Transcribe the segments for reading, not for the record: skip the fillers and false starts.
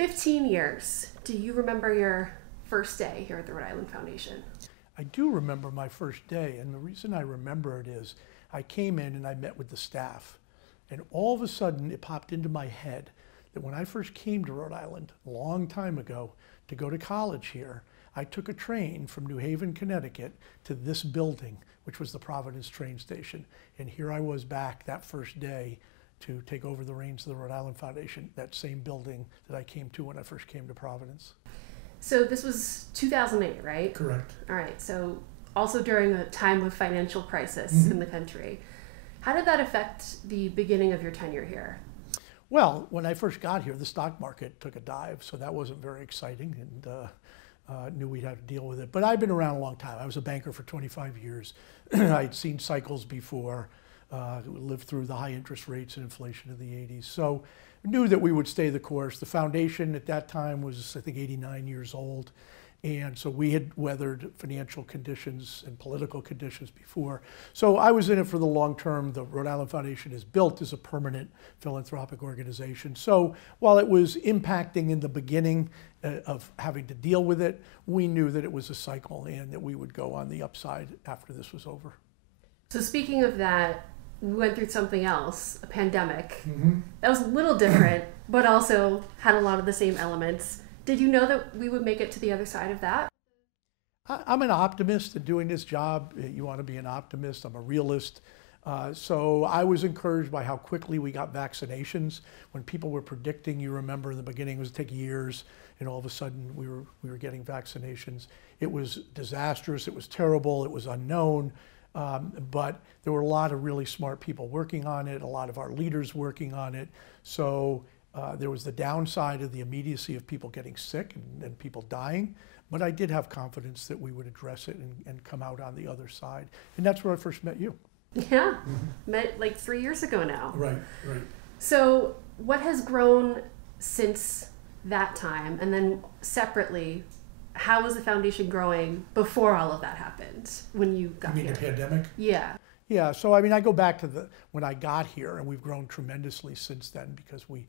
15 years. Do you remember your first day here at the Rhode Island Foundation? I do remember my first day, and the reason I remember it is I came in and I met with the staff, and all of a sudden it popped into my head that when I first came to Rhode Island a long time ago to go to college here, I took a train from New Haven, Connecticut to this building, which was the Providence train station. And here I was back that first day to take over the reins of the Rhode Island Foundation, that same building that I came to when I first came to Providence. So this was 2008, right? Correct. All right, so also during a time of financial crisis in the country. How did that affect the beginning of your tenure here? Well, when I first got here, the stock market took a dive, so that wasn't very exciting, and knew we'd have to deal with it. But I've been around a long time. I was a banker for 25 years. I'd seen cycles before, lived through the high interest rates and inflation of the 80s. So knew that we would stay the course. The foundation at that time was, I think, 89 years old. And so we had weathered financial conditions and political conditions before. So I was in it for the long term. The Rhode Island Foundation is built as a permanent philanthropic organization. So while it was impacting in the beginning of having to deal with it, we knew that it was a cycle and that we would go on the upside after this was over. So speaking of that, we went through something else, a pandemic. That was a little different, but also had a lot of the same elements. Did you know that we would make it to the other side of that? I'm an optimist in doing this job. You want to be an optimist. I'm a realist. So I was encouraged by how quickly we got vaccinations. When people were predicting, you remember in the beginning it was take years, and all of a sudden we were getting vaccinations. It was disastrous. It was terrible. It was unknown. But there were a lot of really smart people working on it, a lot of our leaders working on it. So there was the downside of the immediacy of people getting sick and people dying, but I did have confidence that we would address it and come out on the other side. And that's where I first met you. Yeah, met like 3 years ago now. Right, right. So what has grown since that time? And then separately, how was the foundation growing before all of that happened when you got here? You mean the pandemic? Yeah. Yeah, so I mean, I go back to when I got here, and we've grown tremendously since then because we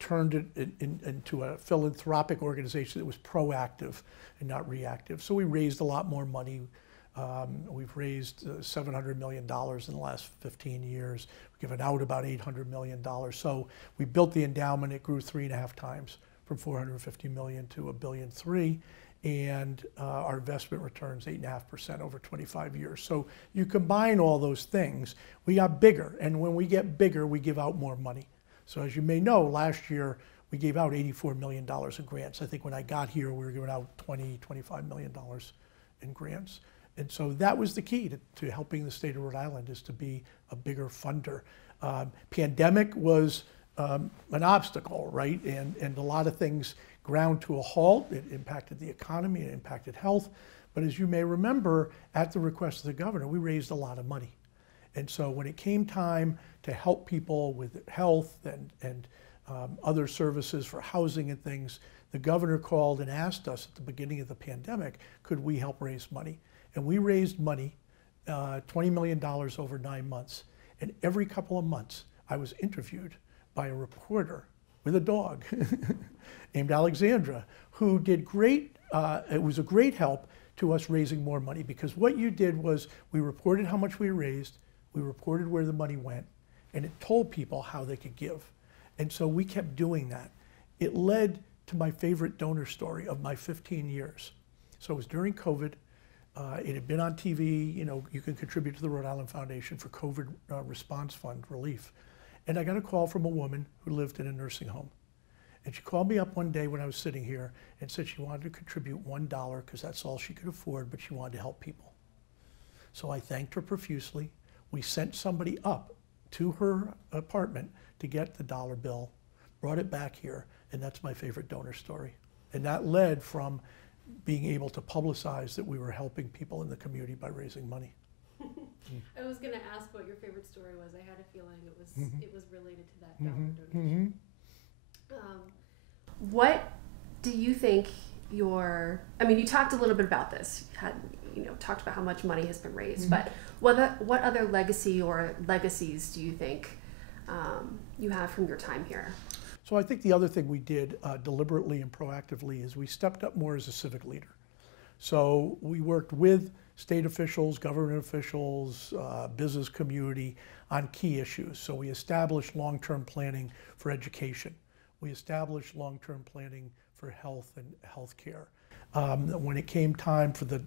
turned it into a philanthropic organization that was proactive and not reactive. So we raised a lot more money. We've raised $700 million in the last 15 years. We've given out about $800 million. So we built the endowment. It grew 3.5 times from $450 million to $1.3 billion. And our investment returns 8.5% over 25 years. So you combine all those things, we got bigger. And when we get bigger, we give out more money. So as you may know, last year we gave out $84 million in grants. I think when I got here, we were giving out $25 million in grants. And so that was the key to helping the state of Rhode Island, is to be a bigger funder. Pandemic was an obstacle, right? And a lot of things ground to a halt. It impacted the economy, it impacted health. But as you may remember, at the request of the governor, we raised a lot of money. And so when it came time to help people with health and other services for housing and things, the governor called and asked us at the beginning of the pandemic, could we help raise money? And we raised money, $20 million over 9 months. And every couple of months, I was interviewed by a reporter with a dog named Alexandra, who did great, it was a great help to us raising more money, because what you did was we reported how much we raised, we reported where the money went, and it told people how they could give. And so we kept doing that. It led to my favorite donor story of my 15 years. So it was during COVID. It had been on TV, you know, you can contribute to the Rhode Island Foundation for COVID response fund relief. And I got a call from a woman who lived in a nursing home. And she called me up one day when I was sitting here and said she wanted to contribute $1 because that's all she could afford, but she wanted to help people. So I thanked her profusely. We sent somebody up to her apartment to get the dollar bill, brought it back here, and that's my favorite donor story. And that led from being able to publicize that we were helping people in the community by raising money. I was going to ask what your favorite story was. I had a feeling it was related to that dollar donation. What do you think I mean, you talked a little bit about this, talked about how much money has been raised, but what other legacy or legacies do you think you have from your time here? So I think the other thing we did deliberately and proactively is we stepped up more as a civic leader. So we worked with state officials, government officials, business community on key issues. So we established long-term planning for education. We established long-term planning for health and healthcare. When it came time for the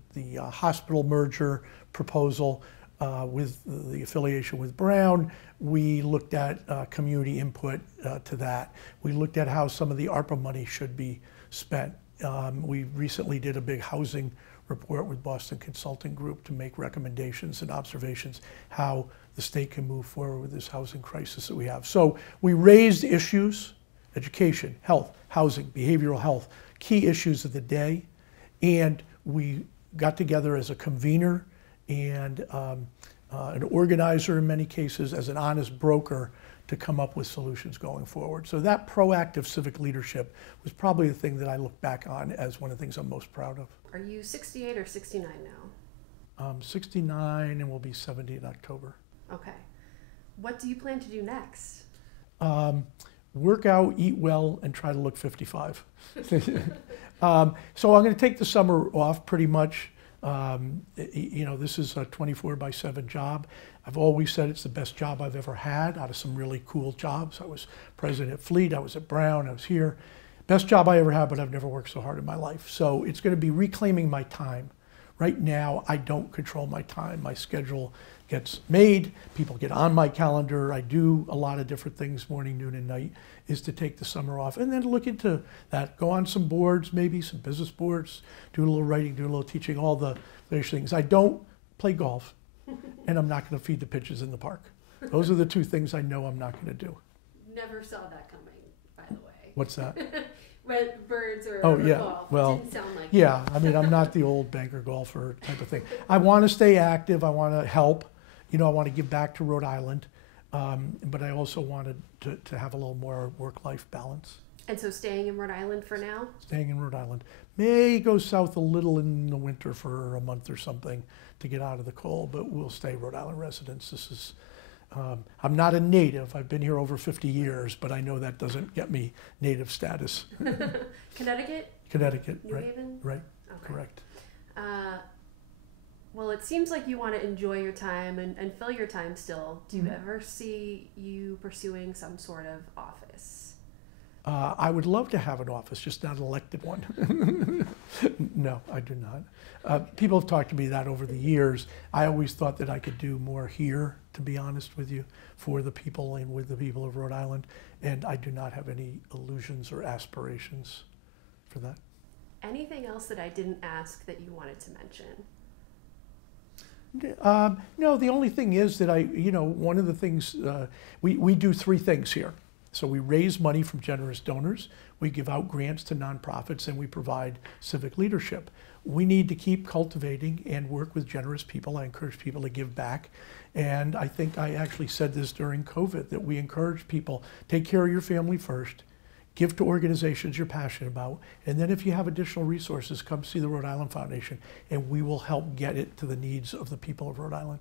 hospital merger proposal with the affiliation with Brown, we looked at community input to that. We looked at how some of the ARPA money should be spent. We recently did a big housing report with Boston Consulting Group to make recommendations and observations how the state can move forward with this housing crisis that we have. So we raised issues, education, health, housing, behavioral health, key issues of the day, and we got together as a convener and an organizer in many cases, as an honest broker to come up with solutions going forward. So that proactive civic leadership was probably the thing that I look back on as one of the things I'm most proud of. Are you 68 or 69 now? 69 and we'll be 70 in October. Okay. What do you plan to do next? Work out, eat well, and try to look 55. So I'm going to take the summer off pretty much. You know, this is a 24/7 job. I've always said it's the best job I've ever had out of some really cool jobs. I was president at Fleet, I was at Brown, I was here. Best job I ever had, but I've never worked so hard in my life. So it's going to be reclaiming my time. Right now, I don't control my time. My schedule gets made, people get on my calendar. I do a lot of different things, morning, noon, and night, is to take the summer off and then look into that. Go on some boards, maybe some business boards, do a little writing, do a little teaching, all the various things. I don't play golf, and I'm not going to feed the pigeons in the park. Those are the two things I know I'm not going to do. Never saw that coming, by the way. What's that? Red birds or yeah. golf. Well, didn't sound like yeah. I mean, I'm not the old banker golfer type of thing. I want to stay active. I want to help. You know, I want to give back to Rhode Island, but I also wanted to have a little more work-life balance. And so staying in Rhode Island for now? Staying in Rhode Island. May go south a little in the winter for a month or something to get out of the cold, but we'll stay Rhode Island residents. This is, I'm not a native. I've been here over 50 years, but I know that doesn't get me native status. Connecticut? Connecticut, New right. Haven? Right, Okay. correct. Well, it seems like you want to enjoy your time and fill your time still. Do you ever see you pursuing some sort of office? I would love to have an office, just not an elected one. No, I do not. People have talked to me that over the years. I always thought that I could do more here, to be honest with you, for the people and with the people of Rhode Island. And I do not have any illusions or aspirations for that. Anything else that I didn't ask that you wanted to mention? No, the only thing is that one of the things, we do three things here. So we raise money from generous donors, we give out grants to nonprofits, and we provide civic leadership. We need to keep cultivating and work with generous people. I encourage people to give back. And I think I actually said this during COVID, that we encourage people, take care of your family first, give to organizations you're passionate about, and then if you have additional resources, come see the Rhode Island Foundation, and we will help get it to the needs of the people of Rhode Island.